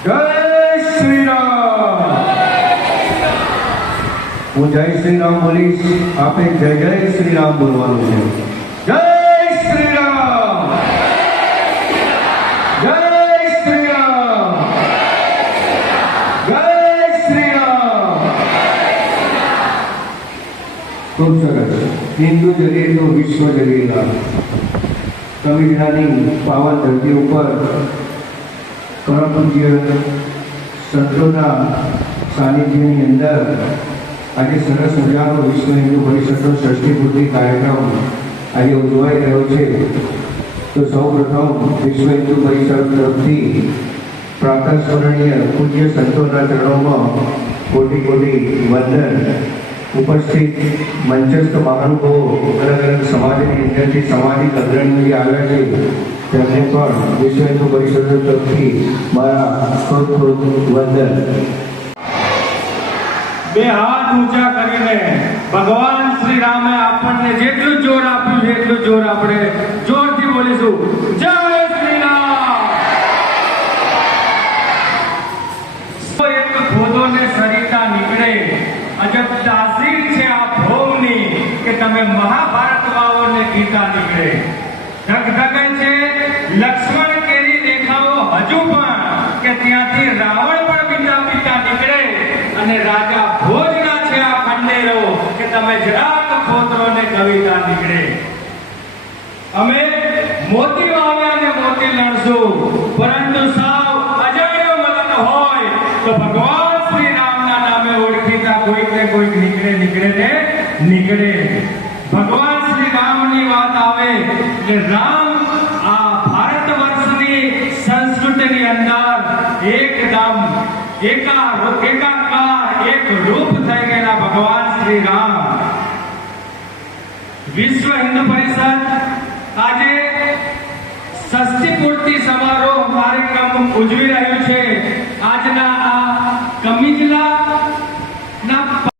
જય શ્રી રામ હું જય શ્રી રામ બોલીશ આપે જય જય શ્રી રામ બોલવાનું છે જય શ્રી રામ જય શ્રી રામ જય શ્રી રામ ખૂબ સરસ હિન્દુ જરીએ તો વિશ્વ જરીએલા સંવિધાનની પાવન ધરતી ઉપર પરમ સંતોના સાનિધ્યની અંદર આજે સરસ મજાનો વિશ્વ હિન્દુ પરિષદનો ષષ્ઠીપૂર્તિ કાર્યક્રમ આજે ઉજવાઈ રહ્યો છે. તો સૌ પ્રથમ વિશ્વ હિન્દુ પરિષદ તરફથી પ્રાતઃ સ્મરણીય પૂજ્ય સંતોના ચરણોમાં કોટી કોટી વંદન ઉપસ્થિત મંચસ્થ મહાનુભાવો અલગ અલગ સમાજની અંદરથી સામાજિક અગ્રણીઓ આવ્યા છે. તેમને પણ વિશ્વ હિન્દુ પરિષદ તરફથી મારા ખૂબ વંદન. બે હાથ ઊંચા કરીને ભગવાન શ્રી રામે આપણને જેટલું જોર આપ્યું છે એટલું જોર આપણે જોરથી બોલીશું. જય શ્રી રામ એક ખોદો ને સરિતા નીકળે. અજબ તાસીર છે આ ભોગની કે તમે મહાભારત વાવો ને ગીતા નીકળે. અને રાજા ભોજના છે આ ખંડેરો કે તમે જરાક ખોતરો ને કવિતા નીકળે. અમે મોતી વાવ્યા ને મોતી લણશું પરંતુ સાવ અજાણ્યો મગન હોય તો ભગવાન શ્રી રામના નામે ઓળખીતા કોઈક ને કોઈક નીકળે નીકળે ને નીકળે. ભગવાન શ્રી રામની વાત આવે કે રામ આ ભારત વર્ષની સંસ્કૃતિની અંદર એકદમ એકા એકાકાર, એક રૂપ થઈ ગયેલા ભગવાન શ્રી રામ. વિશ્વ હિન્દુ પરિષદ આજે ષષ્ઠી પૂર્તિ સમારોહ કાર્યક્રમ ઉજવી રહ્યું